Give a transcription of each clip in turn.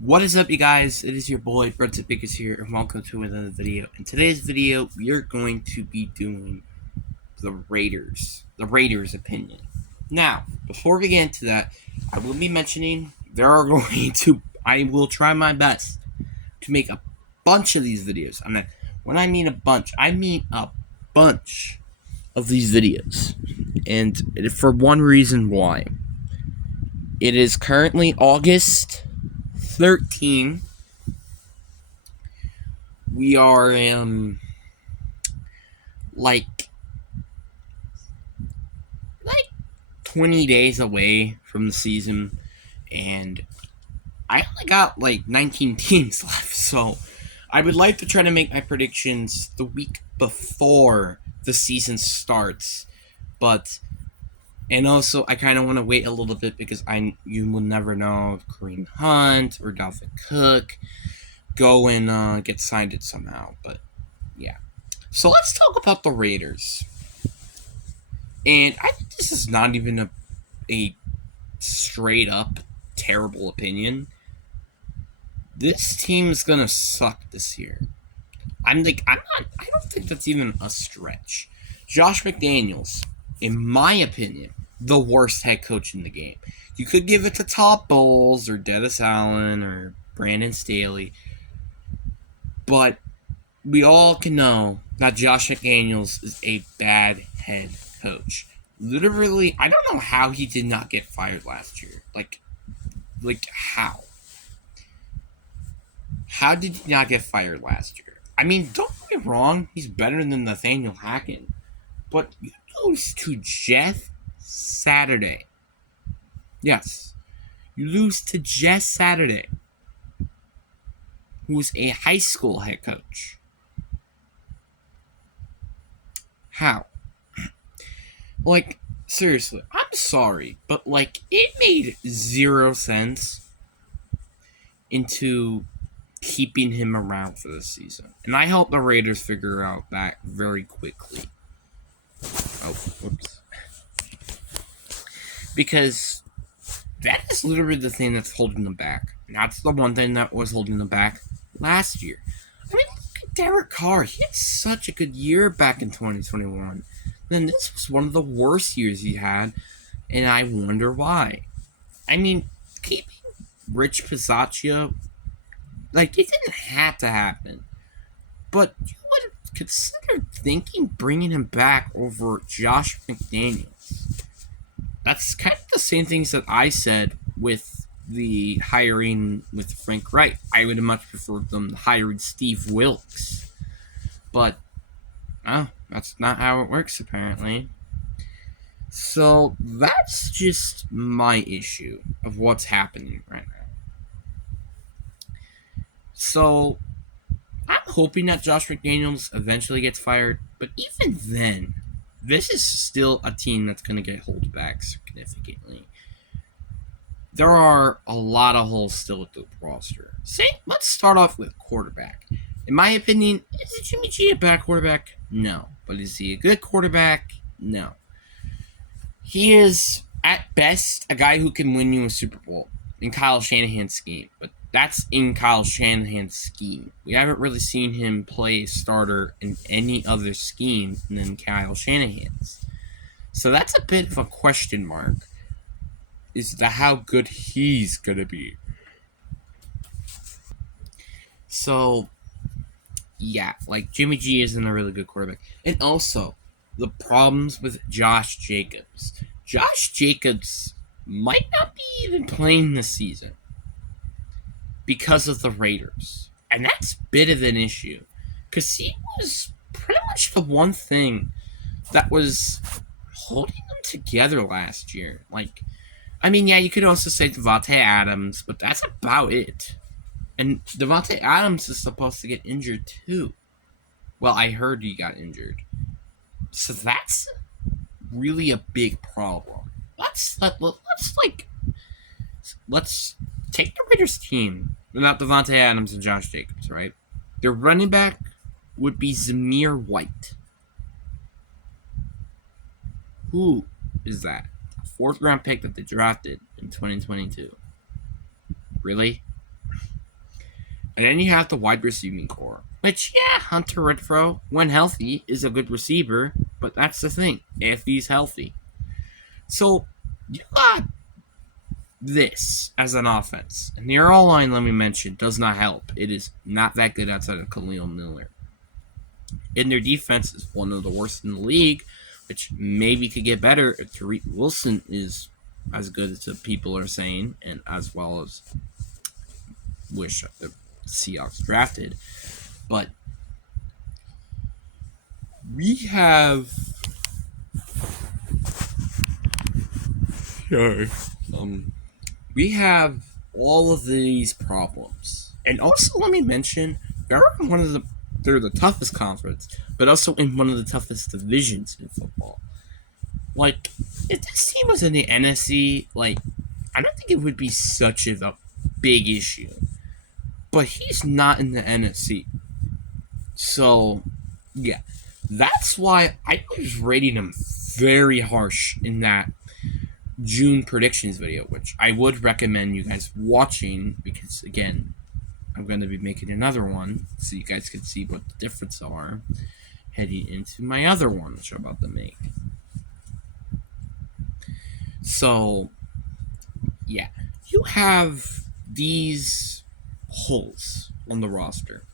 What is up, you guys? It is your boy, Brent Pickers here, and welcome to another video. In today's video, we are going to be doing the Raiders opinion. Now, before we get into that, I will be mentioning I will try my best to make a bunch of these videos. And when I mean a bunch, I mean a bunch of these videos. And for one reason why. It is currently August 13. We are like like 20 days away from the season, and I only got like 19 teams left, so I would like to try to make my predictions the week before the season starts. But and also I kind of want to wait a little bit because you will never know if Kareem Hunt or Dalvin Cook go and get signed it somehow. But yeah. So let's talk about the Raiders. And I think this is not even a straight up terrible opinion. This team is gonna suck this year. I don't think that's even a stretch. Josh McDaniels, in my opinion, the worst head coach in the game. You could give it to Todd Bowles or Dennis Allen or Brandon Staley, but we all can know that Josh McDaniels is a bad head coach. Literally, I don't know how he did not get fired last year. Like how? How did he not get fired last year? I mean, don't get me wrong, he's better than Nathaniel Hackett, but you lose to Jeff Saturday. Yes, you lose to Jeff Saturday, who is a high school head coach. How? Like, seriously, I'm sorry, but like, it made zero sense into keeping him around for this season. And I hope the Raiders figure out that very quickly. Oh, whoops. Because that is literally the thing that's holding them back. And that's the one thing that was holding them back last year. I mean, look at Derek Carr. He had such a good year back in 2021. Then this was one of the worst years he had, and I wonder why. I mean, keeping Rich Pisaccia, like, it didn't have to happen. But you would have considered thinking bringing him back over Josh McDaniels. That's kind of the same things that I said with the hiring with Frank Reich. I would have much preferred them hiring Steve Wilks. But, that's not how it works, apparently. So, that's just my issue of what's happening right now. So, I'm hoping that Josh McDaniels eventually gets fired, but even then, this is still a team that's going to get held back significantly. There are a lot of holes still with the roster. Let's start off with quarterback. In my opinion, is Jimmy G a bad quarterback? No. But is he a good quarterback? No. He is, at best, a guy who can win you a Super Bowl in Kyle Shanahan's scheme. But that's in Kyle Shanahan's scheme. We haven't really seen him play starter in any other scheme than Kyle Shanahan's. So that's a bit of a question mark as to how good he's going to be. So, yeah, like Jimmy G isn't a really good quarterback. And also, the problems with Josh Jacobs. Josh Jacobs might not be even playing this season because of the Raiders. And that's a bit of an issue. Because he was pretty much the one thing that was holding them together last year. Like, I mean, yeah, you could also say Davante Adams, but that's about it. And Davante Adams is supposed to get injured too. Well, I heard he got injured. So that's really a big problem. Let's take the Raiders team without Davante Adams and Josh Jacobs, right? Their running back would be Zamir White. Who is that? A 4th round pick that they drafted in 2022. Really? And then you have the wide receiving core, which, yeah, Hunter Renfrow, when healthy, is a good receiver, but that's the thing, if he's healthy. So, you got this as an offense. And the O line, let me mention, does not help. It is not that good outside of Khalil Miller. And their defense is one of the worst in the league, which maybe could get better if Tariq Wilson is as good as the people are saying, and as well as wish the Seahawks drafted. But we have we have all of these problems. And also let me mention they're the toughest conference, but also in one of the toughest divisions in football. Like, if this team was in the NFC, like, I don't think it would be such a big issue. But he's not in the NFC. So, yeah. That's why I was rating him very harsh in that June predictions video, which I would recommend you guys watching because, again, I'm going to be making another one so you guys can see what the differences are heading into my other one, which I'm about to make. So, yeah. You have these holes on the roster.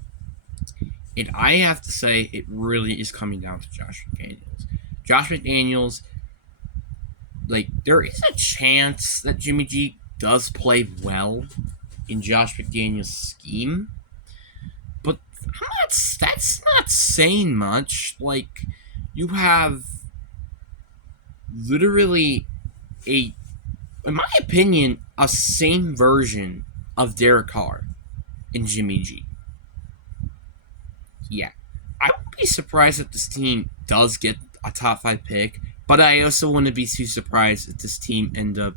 And I have to say, it really is coming down to Josh McDaniels. Josh McDaniels, like, there is a chance that Jimmy G does play well in Josh McDaniels' scheme. But that's not saying much. Like, you have literally in my opinion, a same version of Derek Carr in Jimmy G. Yeah. I wouldn't be surprised if this team does get a top 5 pick, but I also wouldn't be too surprised if this team end up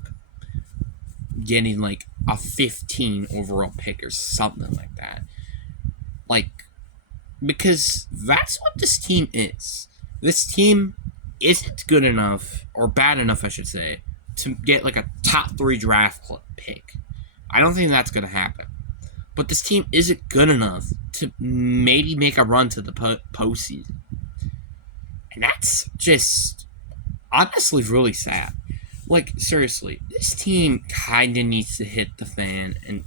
getting like a 15 overall pick or something like that. Like, because that's what this team is. This team isn't good enough, or bad enough, I should say, to get like a top 3 draft pick. I don't think that's going to happen. But this team isn't good enough to maybe make a run to the postseason. And that's just honestly really sad. Like, seriously, this team kind of needs to hit the fan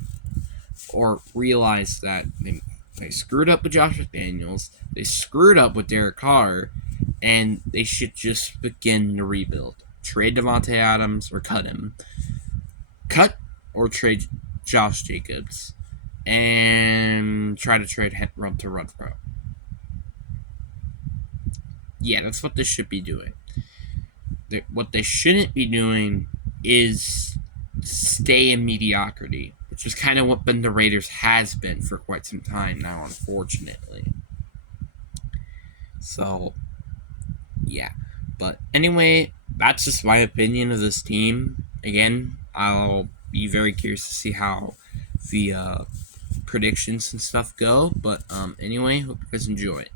or realize that they screwed up with Josh McDaniels, they screwed up with Derek Carr, and they should just begin to rebuild. Trade Davante Adams or cut him. Cut or trade Josh Jacobs. And try to trade Renfrow. Yeah, that's what they should be doing. What they shouldn't be doing is stay in mediocrity, which is kind of what the Raiders has been for quite some time now, unfortunately. So, yeah. But anyway, that's just my opinion of this team. Again, I'll be very curious to see how the predictions and stuff go. But anyway, hope you guys enjoy it.